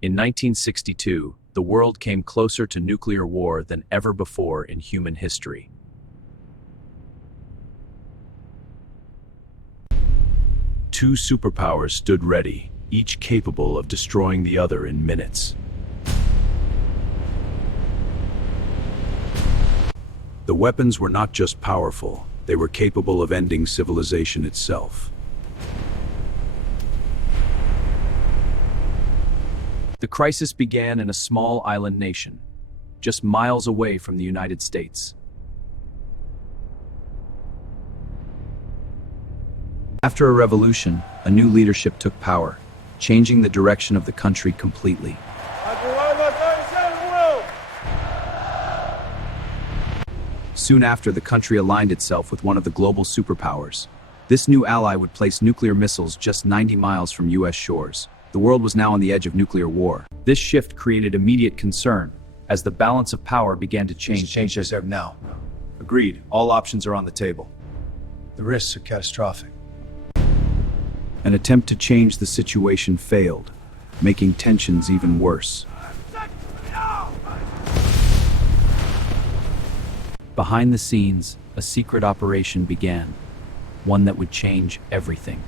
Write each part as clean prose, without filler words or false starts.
In 1962, the world came closer to nuclear war than ever before in human history. Two superpowers stood ready, each capable of destroying the other in minutes. The weapons were not just powerful, they were capable of ending civilization itself. The crisis began in a small island nation, just miles away from the United States. After a revolution, a new leadership took power, changing the direction of the country completely. Soon after, the country aligned itself with one of the global superpowers. This new ally would place nuclear missiles just 90 miles from US shores. The world was now on the edge of nuclear war. This shift created immediate concern, as the balance of power began to change. Change this now. Agreed. All options are on the table. The risks are catastrophic. An attempt to change the situation failed, making tensions even worse. Behind the scenes, a secret operation began, one that would change everything.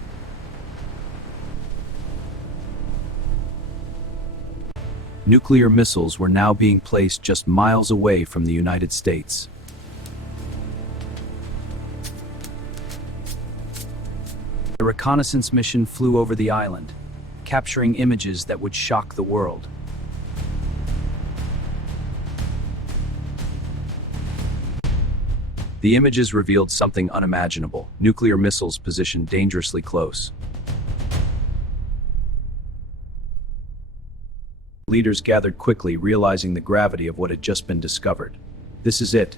Nuclear missiles were now being placed just miles away from the United States. The reconnaissance mission flew over the island, capturing images that would shock the world. The images revealed something unimaginable: nuclear missiles positioned dangerously close. Leaders gathered quickly, realizing the gravity of what had just been discovered. This is it.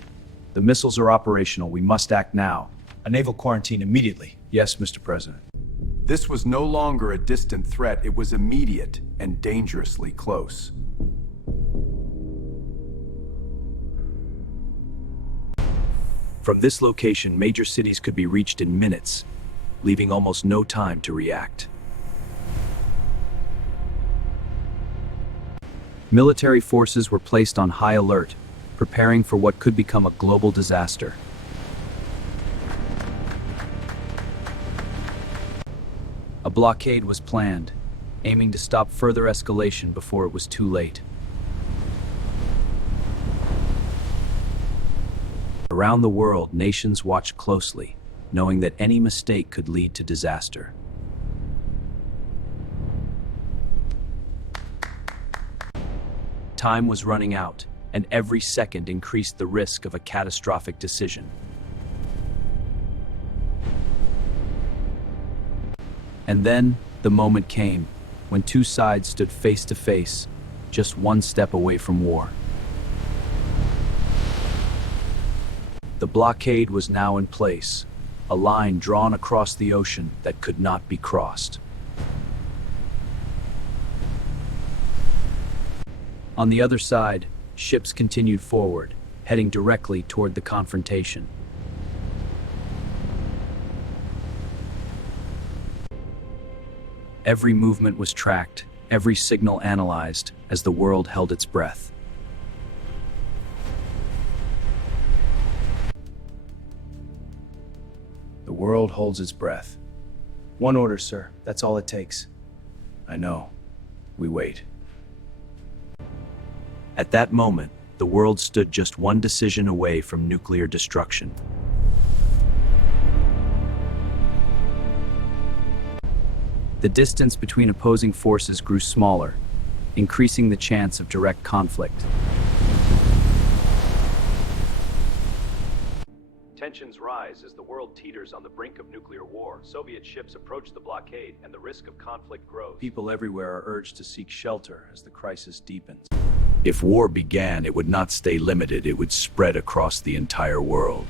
The missiles are operational. We must act now. A naval quarantine immediately. Yes, Mr. President. This was no longer a distant threat, it was immediate and dangerously close. From this location, major cities could be reached in minutes, leaving almost no time to react. Military forces were placed on high alert, preparing for what could become a global disaster. A blockade was planned, aiming to stop further escalation before it was too late. Around the world, nations watched closely, knowing that any mistake could lead to disaster. Time was running out, and every second increased the risk of a catastrophic decision. And then, the moment came, when two sides stood face to face, just one step away from war. The blockade was now in place, a line drawn across the ocean that could not be crossed. On the other side, ships continued forward, heading directly toward the confrontation. Every movement was tracked, every signal analyzed, as the world held its breath. The world holds its breath. One order, sir. That's all it takes. I know. We wait. At that moment, the world stood just one decision away from nuclear destruction. The distance between opposing forces grew smaller, increasing the chance of direct conflict. Tensions rise as the world teeters on the brink of nuclear war. Soviet ships approach the blockade, and the risk of conflict grows. People everywhere are urged to seek shelter as the crisis deepens. If war began, it would not stay limited, it would spread across the entire world.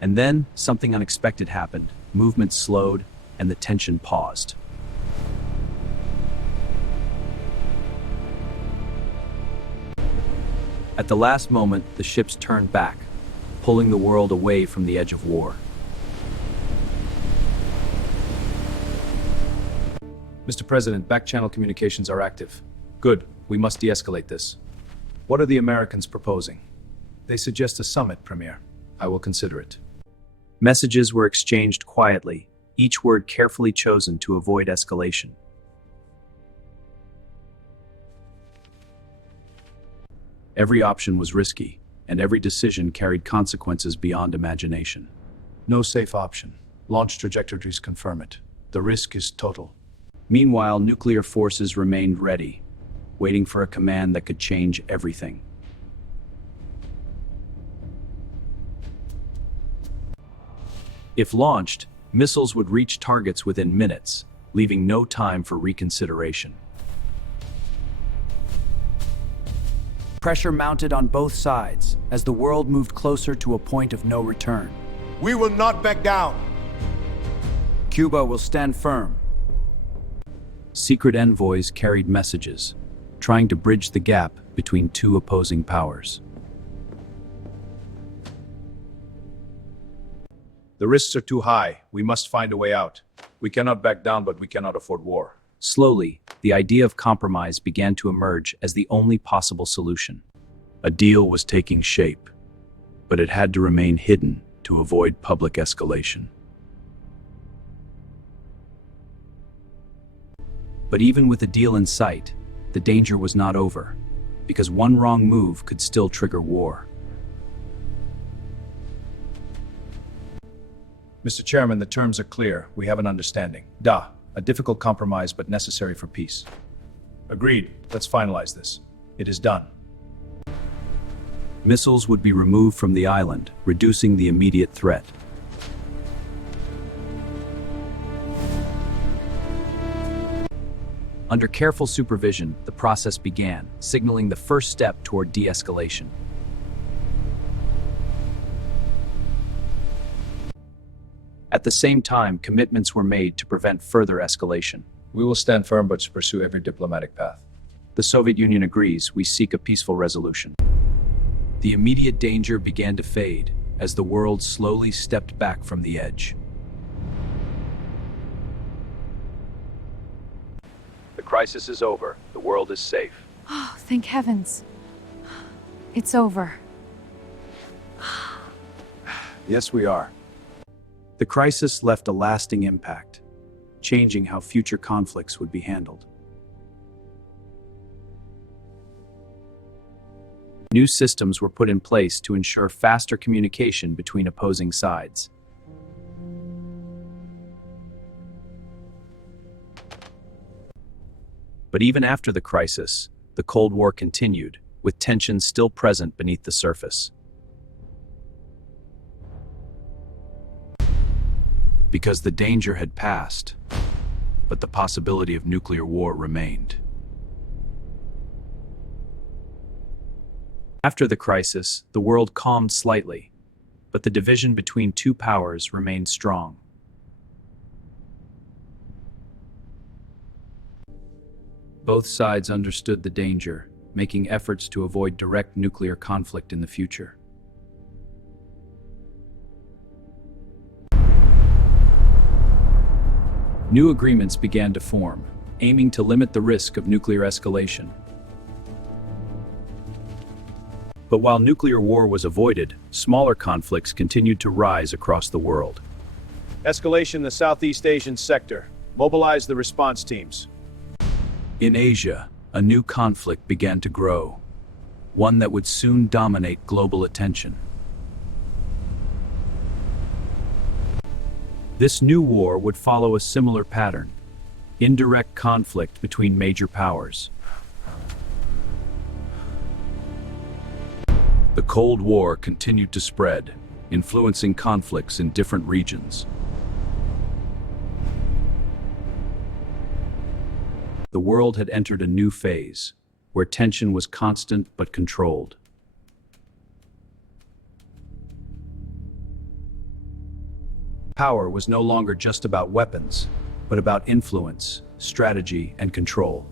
And then, something unexpected happened. Movement slowed, and the tension paused. At the last moment, the ships turned back, pulling the world away from the edge of war. Mr. President, back-channel communications are active. Good. We must de-escalate this. What are the Americans proposing? They suggest a summit, Premier. I will consider it. Messages were exchanged quietly, each word carefully chosen to avoid escalation. Every option was risky, and every decision carried consequences beyond imagination. No safe option. Launch trajectories confirm it. The risk is total. Meanwhile, nuclear forces remained ready, waiting for a command that could change everything. If launched, missiles would reach targets within minutes, leaving no time for reconsideration. Pressure mounted on both sides as the world moved closer to a point of no return. We will not back down. Cuba will stand firm. Secret envoys carried messages, trying to bridge the gap between two opposing powers. The risks are too high. We must find a way out. We cannot back down, but we cannot afford war. Slowly, the idea of compromise began to emerge as the only possible solution. A deal was taking shape, but it had to remain hidden to avoid public escalation. But even with a deal in sight, the danger was not over, because one wrong move could still trigger war. Mr. Chairman, the terms are clear. We have an understanding. A difficult compromise, but necessary for peace. Agreed. Let's finalize this. It is done. Missiles would be removed from the island, reducing the immediate threat. Under careful supervision, the process began, signaling the first step toward de-escalation. At the same time, commitments were made to prevent further escalation. We will stand firm, but pursue every diplomatic path. The Soviet Union agrees. We seek a peaceful resolution. The immediate danger began to fade as the world slowly stepped back from the edge. The crisis is over. The world is safe. Oh, thank heavens. It's over. Yes, we are. The crisis left a lasting impact, changing how future conflicts would be handled. New systems were put in place to ensure faster communication between opposing sides. But even after the crisis, the Cold War continued, with tensions still present beneath the surface. Because the danger had passed, but the possibility of nuclear war remained. After the crisis, the world calmed slightly, but the division between two powers remained strong. Both sides understood the danger, making efforts to avoid direct nuclear conflict in the future. New agreements began to form, aiming to limit the risk of nuclear escalation. But while nuclear war was avoided, smaller conflicts continued to rise across the world. Escalation in the Southeast Asian sector. Mobilize the response teams. In Asia, a new conflict began to grow, one that would soon dominate global attention. This new war would follow a similar pattern: indirect conflict between major powers. The Cold War continued to spread, influencing conflicts in different regions. The world had entered a new phase, where tension was constant but controlled. Power was no longer just about weapons, but about influence, strategy, and control.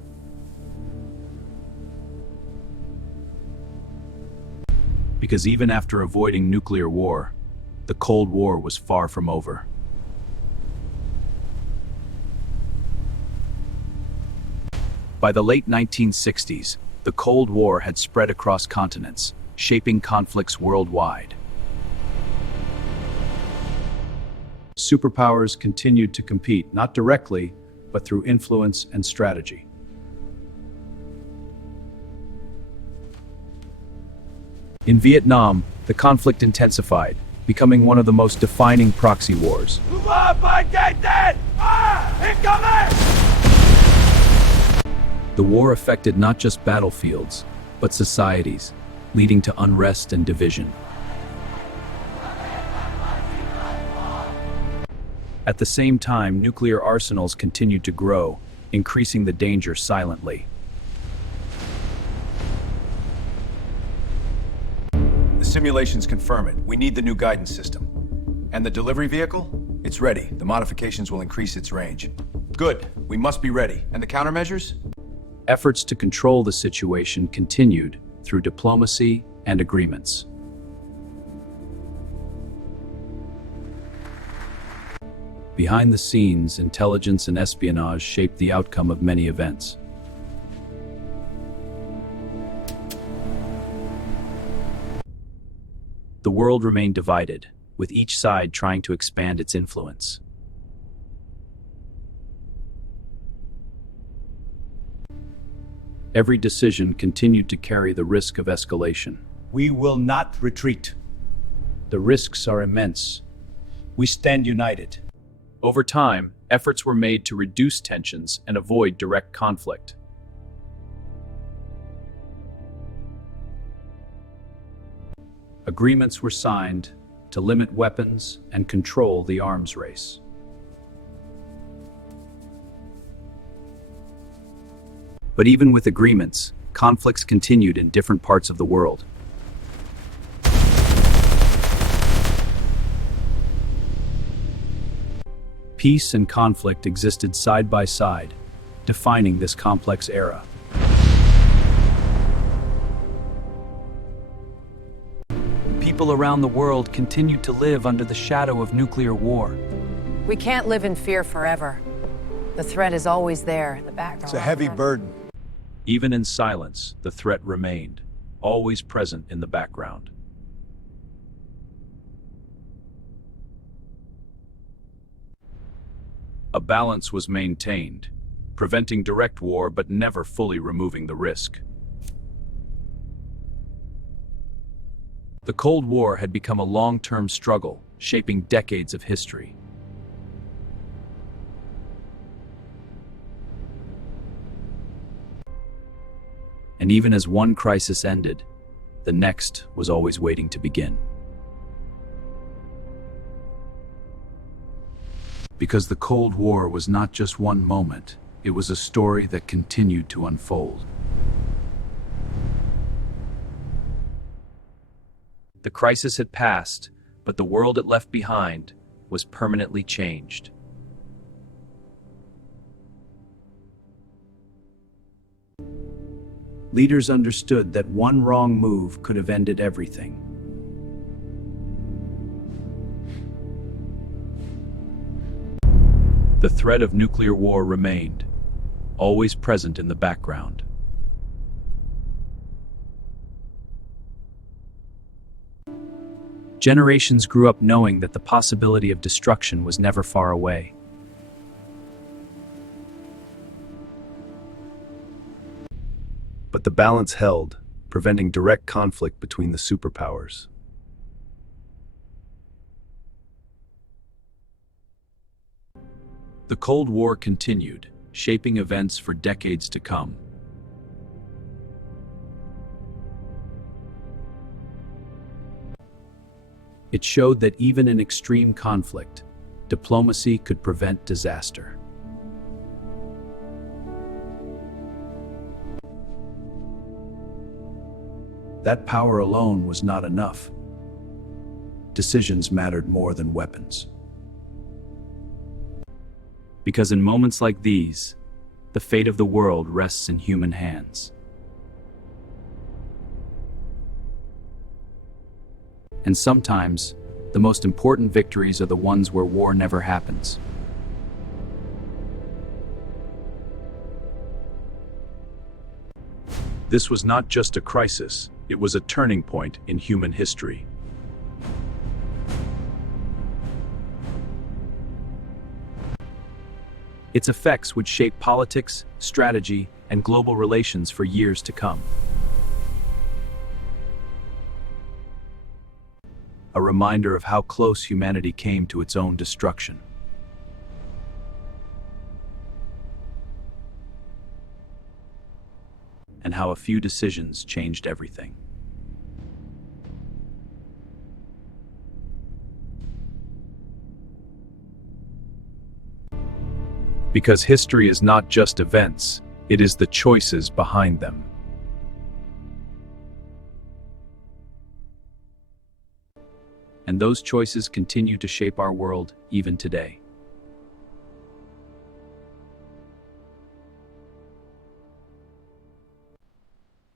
Because even after avoiding nuclear war, the Cold War was far from over. By the late 1960s, the Cold War had spread across continents, shaping conflicts worldwide. Superpowers continued to compete, not directly, but through influence and strategy. In Vietnam, the conflict intensified, becoming one of the most defining proxy wars. The war affected not just battlefields, but societies, leading to unrest and division. At the same time, nuclear arsenals continued to grow, increasing the danger silently. The simulations confirm it. We need the new guidance system. And the delivery vehicle? It's ready. The modifications will increase its range. Good. We must be ready. And the countermeasures? Efforts to control the situation continued through diplomacy and agreements. Behind the scenes, intelligence and espionage shaped the outcome of many events. The world remained divided, with each side trying to expand its influence. Every decision continued to carry the risk of escalation. We will not retreat. The risks are immense. We stand united. Over time, efforts were made to reduce tensions and avoid direct conflict. Agreements were signed to limit weapons and control the arms race. But even with agreements, conflicts continued in different parts of the world. Peace and conflict existed side by side, defining this complex era. People around the world continued to live under the shadow of nuclear war. We can't live in fear forever. The threat is always there in the background. It's a heavy burden. Even in silence, the threat remained, always present in the background. A balance was maintained, preventing direct war but never fully removing the risk. The Cold War had become a long-term struggle, shaping decades of history. And even as one crisis ended, the next was always waiting to begin. Because the Cold War was not just one moment, it was a story that continued to unfold. The crisis had passed, but the world it left behind was permanently changed. Leaders understood that one wrong move could have ended everything. The threat of nuclear war remained, always present in the background. Generations grew up knowing that the possibility of destruction was never far away. But the balance held, preventing direct conflict between the superpowers. The Cold War continued, shaping events for decades to come. It showed that even in extreme conflict, diplomacy could prevent disaster. That power alone was not enough. Decisions mattered more than weapons. Because in moments like these, the fate of the world rests in human hands. And sometimes, the most important victories are the ones where war never happens. This was not just a crisis, it was a turning point in human history. Its effects would shape politics, strategy, and global relations for years to come. A reminder of how close humanity came to its own destruction. And how a few decisions changed everything. Because history is not just events, it is the choices behind them. And those choices continue to shape our world even today.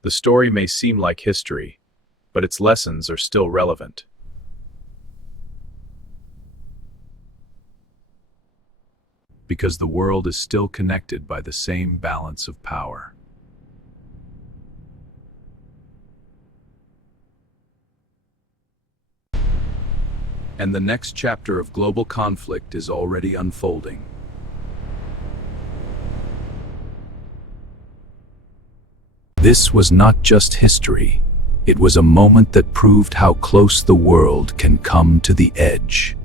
The story may seem like history, but its lessons are still relevant. Because the world is still connected by the same balance of power. And the next chapter of global conflict is already unfolding. This was not just history. It was a moment that proved how close the world can come to the edge.